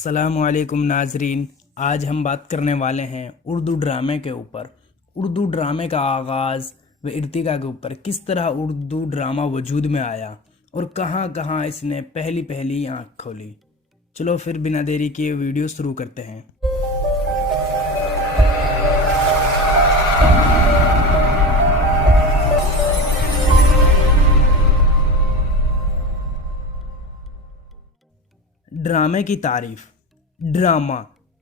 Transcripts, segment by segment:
السلام علیکم ناظرین، آج ہم بات کرنے والے ہیں اردو ڈرامے کے اوپر۔ اردو ڈرامے کا آغاز و ارتقاء کے اوپر، کس طرح اردو ڈرامہ وجود میں آیا اور کہاں کہاں اس نے پہلی آنکھ کھولی۔ چلو پھر بنا دیری کیے ویڈیو شروع کرتے ہیں۔ ڈرامے کی تعریف۔ ڈرامہ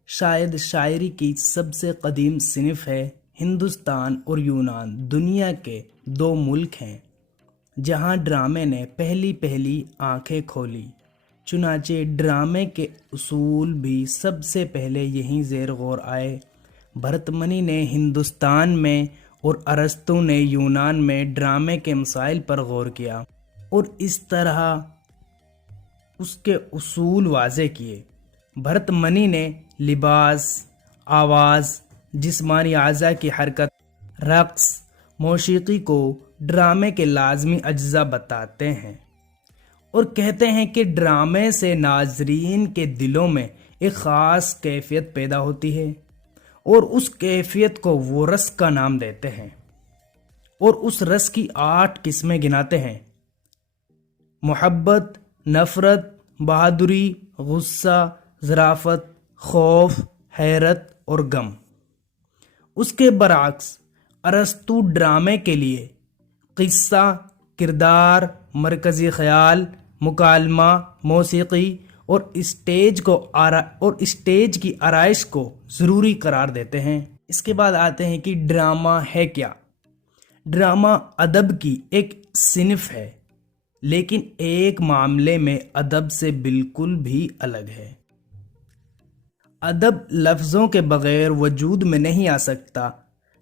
شاید شاعری کی سب سے قدیم صنف ہے۔ ہندوستان اور یونان دنیا کے دو ملک ہیں جہاں ڈرامے نے پہلی آنکھیں کھولی۔ چنانچہ ڈرامے کے اصول بھی سب سے پہلے یہیں زیر غور آئے۔ بھرت منی نے ہندوستان میں اور ارسطو نے یونان میں ڈرامے کے مسائل پر غور کیا اور اس طرح اس کے اصول واضح کیے۔ بھرت منی نے لباس، آواز، جسمانی اعضاء کی حرکت، رقص، موسیقی کو ڈرامے کے لازمی اجزاء بتاتے ہیں اور کہتے ہیں کہ ڈرامے سے ناظرین کے دلوں میں ایک خاص کیفیت پیدا ہوتی ہے اور اس کیفیت کو وہ رس کا نام دیتے ہیں اور اس رس کی 8 قسمیں گناتے ہیں: محبت، نفرت، بہادری، غصہ، ظرافت، خوف، حیرت اور غم۔ اس کے برعکس ارسطو ڈرامے کے لیے قصہ، کردار، مرکزی خیال، مکالمہ، موسیقی اور اسٹیج کی آرائش کو ضروری قرار دیتے ہیں۔ اس کے بعد آتے ہیں کہ ڈرامہ ہے کیا۔ ڈرامہ ادب کی ایک صنف ہے، لیکن ایک معاملے میں ادب سے بالکل بھی الگ ہے۔ ادب لفظوں کے بغیر وجود میں نہیں آ سکتا،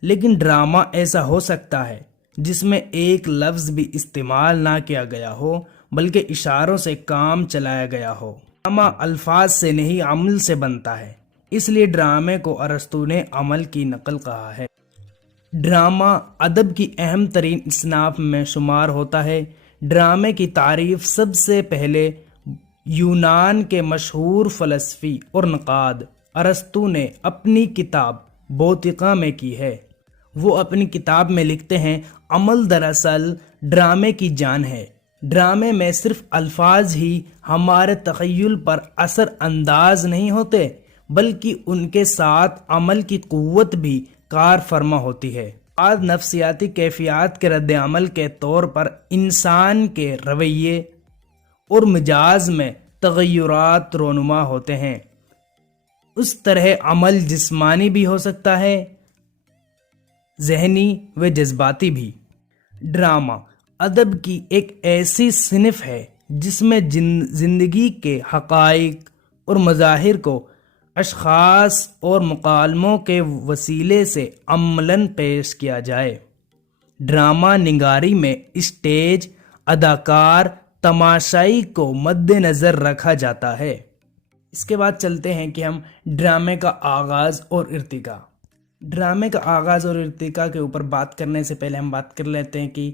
لیکن ڈرامہ ایسا ہو سکتا ہے جس میں ایک لفظ بھی استعمال نہ کیا گیا ہو بلکہ اشاروں سے کام چلایا گیا ہو۔ ڈرامہ الفاظ سے نہیں عمل سے بنتا ہے، اس لیے ڈرامے کو ارسطو نے عمل کی نقل کہا ہے۔ ڈرامہ ادب کی اہم ترین اصناف میں شمار ہوتا ہے۔ ڈرامے کی تعریف سب سے پہلے یونان کے مشہور فلسفی اور نقاد ارسطو نے اپنی کتاب بوتیقا میں کی ہے۔ وہ اپنی کتاب میں لکھتے ہیں، عمل دراصل ڈرامے کی جان ہے۔ ڈرامے میں صرف الفاظ ہی ہمارے تخیل پر اثر انداز نہیں ہوتے، بلکہ ان کے ساتھ عمل کی قوت بھی کار فرما ہوتی ہے۔ بعض نفسیاتی کیفیات کے رد عمل کے طور پر انسان کے رویے اور مزاج میں تغیرات رونما ہوتے ہیں۔ اس طرح عمل جسمانی بھی ہو سکتا ہے، ذہنی و جذباتی بھی۔ ڈرامہ ادب کی ایک ایسی صنف ہے جس میں زندگی کے حقائق اور مظاہر کو اشخاص اور مکالموں کے وسیلے سے عملاً پیش کیا جائے۔ ڈرامہ نگاری میں اسٹیج، اداکار، تماشائی کو مد نظر رکھا جاتا ہے۔ اس کے بعد چلتے ہیں کہ ہم ڈرامے کا آغاز اور ارتقاء۔ ڈرامے کا آغاز اور ارتقاء کے اوپر بات کرنے سے پہلے ہم بات کر لیتے ہیں کہ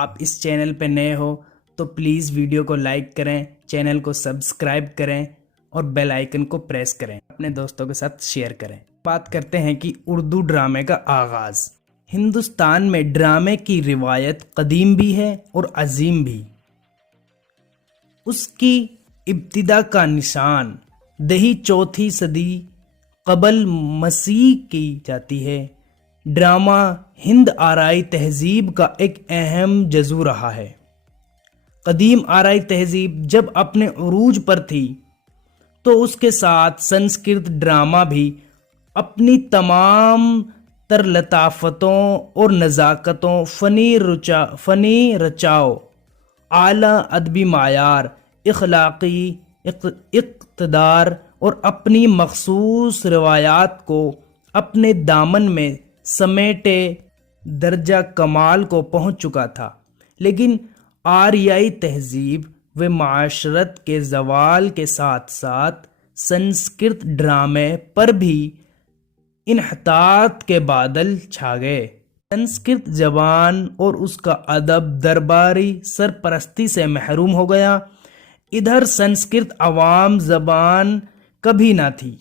آپ اس چینل پہ نئے ہو تو پلیز ویڈیو کو لائک کریں، چینل کو سبسکرائب کریں اور بیل آئیکن کو پریس کریں، اپنے دوستوں کے ساتھ شیئر کریں۔ بات کرتے ہیں کہ اردو ڈرامے کا آغاز۔ ہندوستان میں ڈرامے کی روایت قدیم بھی ہے اور عظیم بھی۔ اس کی ابتدا کا نشان دہی 4 صدی قبل مسیح کی جاتی ہے۔ ڈرامہ ہند آرائی تہذیب کا ایک اہم جزو رہا ہے۔ قدیم آرائی تہذیب جب اپنے عروج پر تھی تو اس کے ساتھ سنسکرت ڈرامہ بھی اپنی تمام تر لطافتوں اور نزاکتوں، فنی رچاؤ، اعلیٰ ادبی معیار، اخلاقی اقتدار اور اپنی مخصوص روایات کو اپنے دامن میں سمیٹے درجہ کمال کو پہنچ چکا تھا۔ لیکن آریائی تہذیب و معاشرت کے زوال کے ساتھ ساتھ سنسکرت ڈرامے پر بھی انحطاط کے بادل چھا گئے۔ سنسکرت زبان اور اس کا ادب درباری سرپرستی سے محروم ہو گیا۔ ادھر سنسکرت عوام زبان کبھی نہ تھی۔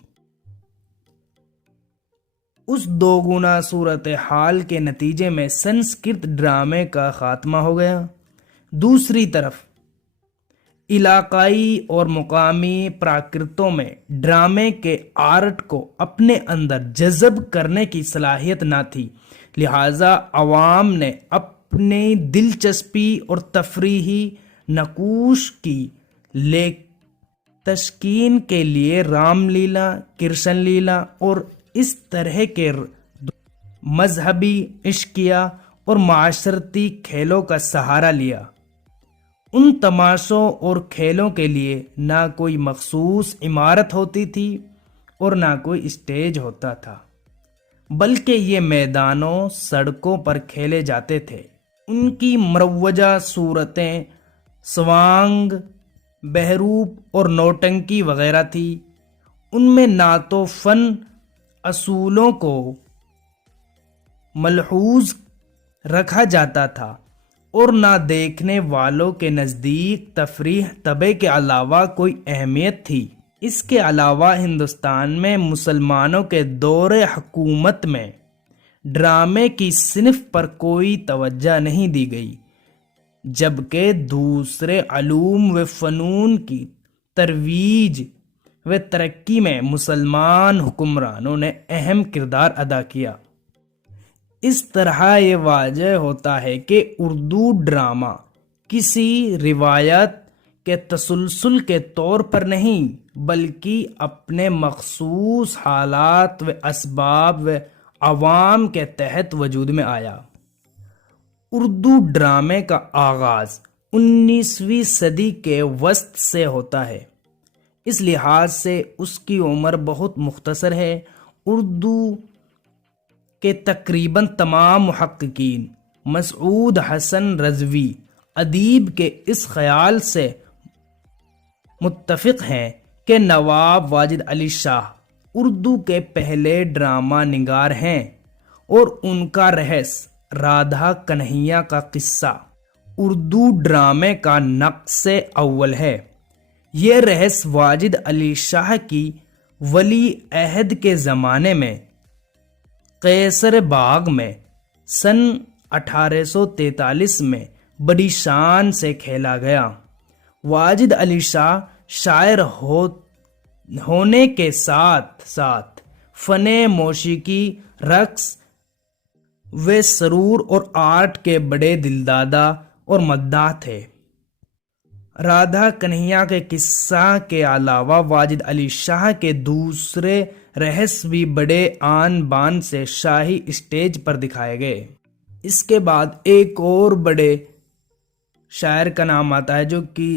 اس دو گنا صورتحال کے نتیجے میں سنسکرت ڈرامے کا خاتمہ ہو گیا۔ دوسری طرف علاقائی اور مقامی پراکرتوں میں ڈرامے کے آرٹ کو اپنے اندر جذب کرنے کی صلاحیت نہ تھی، لہذا عوام نے اپنی دلچسپی اور تفریحی نقوش کی تشکین کے لیے رام لیلا، کرشن لیلا اور اس طرح کے مذہبی، عشقیہ اور معاشرتی کھیلوں کا سہارا لیا۔ ان تماشوں اور کھیلوں کے لیے نہ کوئی مخصوص عمارت ہوتی تھی اور نہ کوئی اسٹیج ہوتا تھا، بلکہ یہ میدانوں، سڑکوں پر کھیلے جاتے تھے۔ ان کی مروجہ صورتیں سوانگ، بہروپ اور نوٹنکی وغیرہ تھی۔ ان میں نہ تو فن اصولوں کو ملحوظ رکھا جاتا تھا اور نہ دیکھنے والوں کے نزدیک تفریح طبع کے علاوہ کوئی اہمیت تھی۔ اس کے علاوہ ہندوستان میں مسلمانوں کے دور حکومت میں ڈرامے کی صنف پر کوئی توجہ نہیں دی گئی، جبکہ دوسرے علوم و فنون کی ترویج و ترقی میں مسلمان حکمرانوں نے اہم کردار ادا کیا۔ اس طرح یہ واضح ہوتا ہے کہ اردو ڈرامہ کسی روایت کے تسلسل کے طور پر نہیں، بلکہ اپنے مخصوص حالات و اسباب و عوام کے تحت وجود میں آیا۔ اردو ڈرامے کا آغاز 19ویں صدی کے وسط سے ہوتا ہے۔ اس لحاظ سے اس کی عمر بہت مختصر ہے۔ اردو کے تقریباً تمام محققین مسعود حسن رضوی ادیب کے اس خیال سے متفق ہیں کہ نواب واجد علی شاہ اردو کے پہلے ڈرامہ نگار ہیں اور ان کا رہس رادھا کنہیا کا قصہ اردو ڈرامے کا نقص اول ہے۔ یہ رہس واجد علی شاہ کی ولی عہد کے زمانے میں قیصر باغ میں سن 1843 میں بڑی شان سے کھیلا گیا۔ واجد علی شاہ شاعر ہونے کے ساتھ ساتھ فن موسیقی، رقص و سرور اور آرٹ کے بڑے دلدادہ اور مداح تھے۔ رادھا کنہیا کے قصہ کے علاوہ واجد علی شاہ کے دوسرے رہس بھی بڑے آن بان سے شاہی اسٹیج پر دکھائے گئے۔ اس کے بعد ایک اور بڑے شاعر کا نام آتا ہے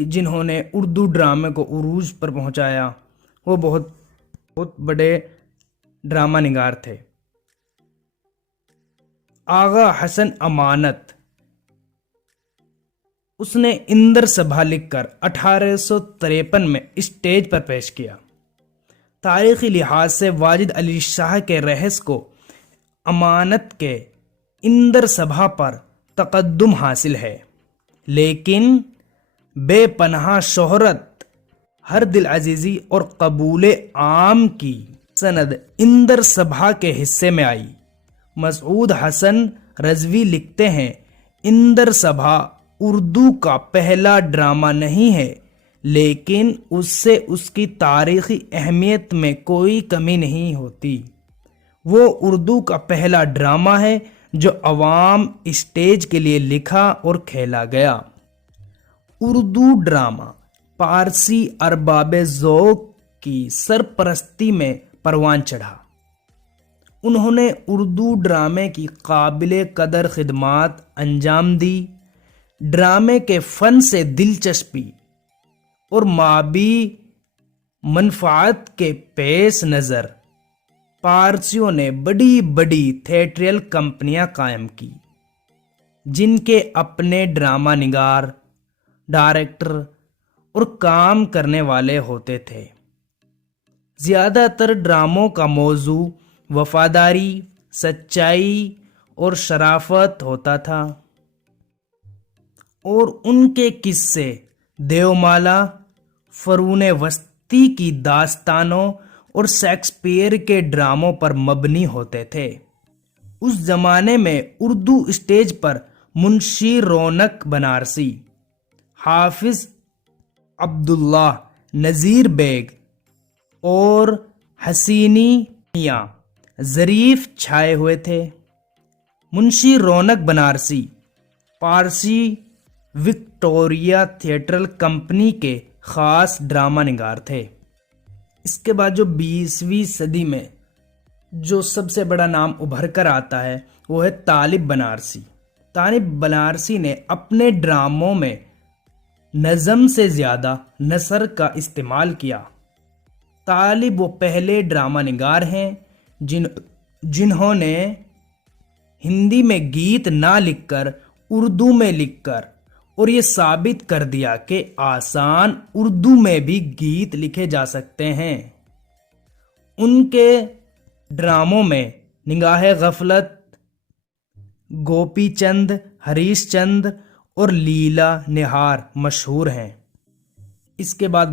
جنہوں نے اردو ڈرامے کو عروج پر پہنچایا۔ وہ بہت بڑے ڈرامہ نگار تھے، آغا حسن امانت۔ اس نے اندر سبھا لکھ کر 1853 میں اسٹیج پر پیش کیا۔ تاریخی لحاظ سے واجد علی شاہ کے رہس کو امانت کے اندر سبھا پر تقدم حاصل ہے، لیکن بے پناہ شہرت، ہر دل عزیزی اور قبول عام کی سند اندر سبھا کے حصے میں آئی۔ مسعود حسن رضوی لکھتے ہیں، اندر سبھا اردو کا پہلا ڈرامہ نہیں ہے، لیکن اس سے اس کی تاریخی اہمیت میں کوئی کمی نہیں ہوتی۔ وہ اردو کا پہلا ڈرامہ ہے جو عوام اسٹیج کے لیے لکھا اور کھیلا گیا۔ اردو ڈرامہ پارسی ارباب ذوق کی سرپرستی میں پروان چڑھا۔ انہوں نے اردو ڈرامے کی قابل قدر خدمات انجام دی۔ ڈرامے کے فن سے دلچسپی اور مابی منفعت کے پیش نظر پارسیوں نے بڑی بڑی تھیٹریل کمپنیاں قائم کی، جن کے اپنے ڈرامہ نگار، ڈائریکٹر اور کام کرنے والے ہوتے تھے۔ زیادہ تر ڈراموں کا موضوع وفاداری، سچائی اور شرافت ہوتا تھا، اور ان کے قصے دیومالا، قرون وسطی کی داستانوں اور شیکسپیئر کے ڈراموں پر مبنی ہوتے تھے۔ اس زمانے میں اردو اسٹیج پر منشی رونق بنارسی، حافظ عبداللہ، نذیر بیگ اور حسینی میاں ظریف چھائے ہوئے تھے۔ منشی رونق بنارسی پارسی وکٹوریہ تھیٹرل کمپنی کے خاص ڈرامہ نگار تھے۔ اس کے بعد جو 20ویں صدی میں جو سب سے بڑا نام ابھر کر آتا ہے وہ ہے طالب بنارسی۔ طالب بنارسی نے اپنے ڈراموں میں نظم سے زیادہ نثر کا استعمال کیا۔ طالب وہ پہلے ڈرامہ نگار ہیں جنہوں نے ہندی میں گیت نہ لکھ کر اردو میں لکھ کر اور یہ ثابت کر دیا کہ آسان اردو میں بھی گیت لکھے جا سکتے ہیں۔ ان کے ڈراموں میں نگاہ غفلت، گوپی چند، ہریش چند اور لیلا نہار مشہور ہیں۔ اس کے بعد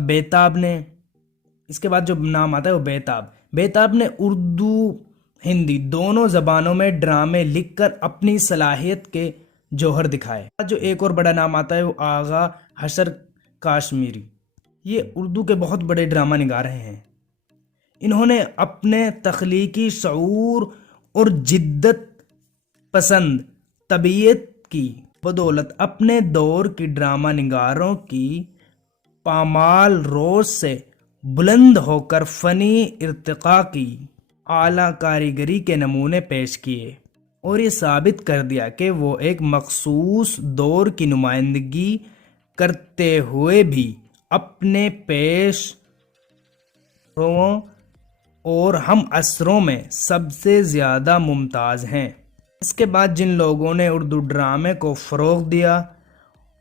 جو نام آتا ہے وہ بیتاب نے اردو ہندی دونوں زبانوں میں ڈرامے لکھ کر اپنی صلاحیت کے جوہر دکھائے۔ جو ایک اور بڑا نام آتا ہے وہ آغا حشر کاشمیری، یہ اردو کے بہت بڑے ڈرامہ نگار ہیں۔ انہوں نے اپنے تخلیقی شعور اور جدت پسند طبیعت کی بدولت اپنے دور کی ڈرامہ نگاروں کی پامال روز سے بلند ہو کر فنی ارتقاء کی اعلیٰ کاریگری کے نمونے پیش کیے اور یہ ثابت کر دیا کہ وہ ایک مخصوص دور کی نمائندگی کرتے ہوئے بھی اپنے پیش رووں اور ہم عصروں میں سب سے زیادہ ممتاز ہیں۔ اس کے بعد جن لوگوں نے اردو ڈرامے کو فروغ دیا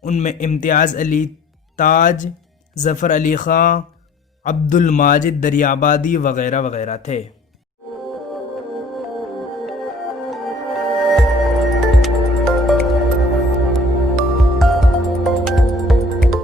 ان میں امتیاز علی تاج، ظفر علی خاں، عبد الماجد دریابادی وغیرہ وغیرہ تھے۔